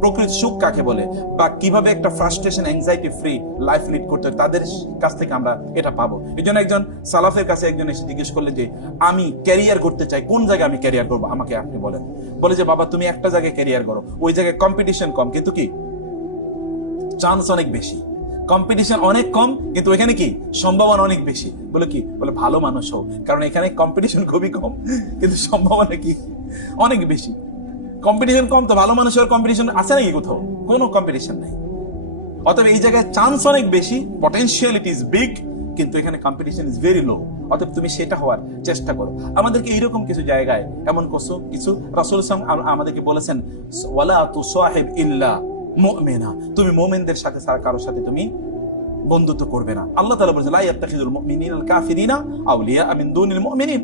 প্রকৃত সুখ কাকে বলে, বা কিভাবে একটা frustration anxiety free life lead করতে হয়, তাদের কাছ থেকে আমরা এটা পাবো। এই জন্য একজন সালাফের কাছে একজন এসে জিজ্ঞেস করলেন যে আমি ক্যারিয়ার করতে চাই, কোন জায়গায় আমি ক্যারিয়ার করবো, আমাকে আপনি বলেন। বলে যে বাবা তুমি একটা জায়গায় ক্যারিয়ার করো, ওই জায়গায় কম্পিটিশন কম কিন্তু কি চান্স অনেক বেশি। কম্পিটিশন অনেক কম কিন্তু এখানে কি সম্ভাবনা অনেক বেশি। বলে কি, বলে ভালো মানুষ হোক, কারণ এখানে কম্পিটিশন খুবই কম কিন্তু সম্ভাবনা কি অনেক বেশি। কম্পিটিশন কম তো ভালো মানুষের কম্পিটিশন আছে নাকি কোথাও? কোনো কম্পিটিশন নাই। অতএব এই জায়গায় চান্স অনেক বেশি, পটেনশিয়ালিটি ইজ বিগ, কিন্তু এখানে কম্পিটিশন ইজ ভেরি লো। অতএব তুমি সেটা হওয়ার চেষ্টা করো। আমাদেরকে এইরকম কিছু জায়গায় এমন কিছু রাসূল সাল্লাল্লাহু আলাইহি আমাদেরকে বলেছেন ওয়ালা তুসাহিব ইল্লা মুমিনা, তুমি মুমিনদের সাথে ছাড়া কারোর সাথে তুমি বন্ধুত্ব করবে না। আল্লাহ তাআলা বলেছেন লা ইয়াত্তাখিযুল মুমিনুনাল কাফিরিনা আউলিয়া মিন দুনিল মুমিনিন।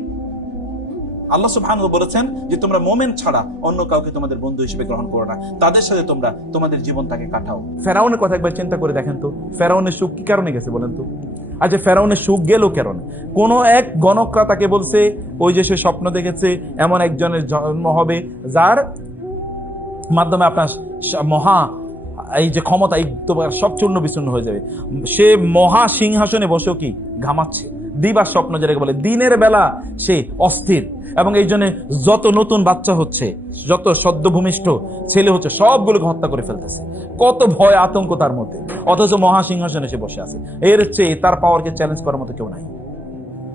আল্লাহ সুবহানাহু বলেছেন যে তোমরা মুমিন ছাড়া অন্য কাউকে তোমাদের বন্ধু হিসেবে গ্রহণ করো না, তাদের সাথে তোমরা তোমাদের জীবনটাকে কাটাও। ফেরাউনের কথা একবার চিন্তা করে দেখেন তো, ফেরাউনের সুখ কি কারণে গেছে বলেন তো? আচ্ছা ফেরাউনের সুখ গেল কারণে, কোন এক গণকরা তাকে বলছে ওই যে সে স্বপ্ন দেখেছে এমন একজনের জন্ম হবে যার মাধ্যমে আপনার মহা এই যে ক্ষমতা এই তোমার সব চূর্ণ বিচূর্ণ হয়ে যাবে। সে মহা সিংহাসনে বসেও কি ঘামাচ্ছে, দিবার স্বপ্ন যেটাকে বলে, দিনের বেলা সে অস্থির, এবং এই জন্য যত নতুন বাচ্চা হচ্ছে, যত সদ্য ভূমিষ্ঠ ছেলে হচ্ছে সবগুলোকে হত্যা করে ফেলতেছে। কত ভয় আতঙ্ক তার মধ্যে, অথচ মহা সিংহাসনে সে বসে আছে। এর চেয়ে তার পাওয়ারকে চ্যালেঞ্জ করার মতো কেউ নাই।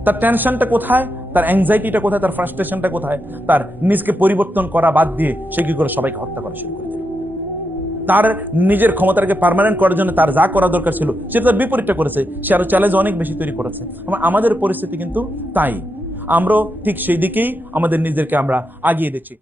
তার টেনশনটা কোথায়, তার অ্যাংজাইটিটা কোথায়, তার ফ্রাস্ট্রেশনটা কোথায়? তার নিজকে পরিবর্তন করা বাদ দিয়ে সে কি করে সবাইকে হত্যা করা শুরু করে দিল। তার নিজের ক্ষমতাকে পার্মানেন্ট করার জন্য তার যা করা দরকার ছিল সে তার বিপরীতটা করেছে, সে আরো চ্যালেঞ্জ অনেক বেশি তৈরি করেছে। আমাদের পরিস্থিতি কিন্তু তাই, আমরাও ঠিক সেই দিকেই আমাদের নিজেদেরকে আমরা আগিয়ে দিচ্ছি।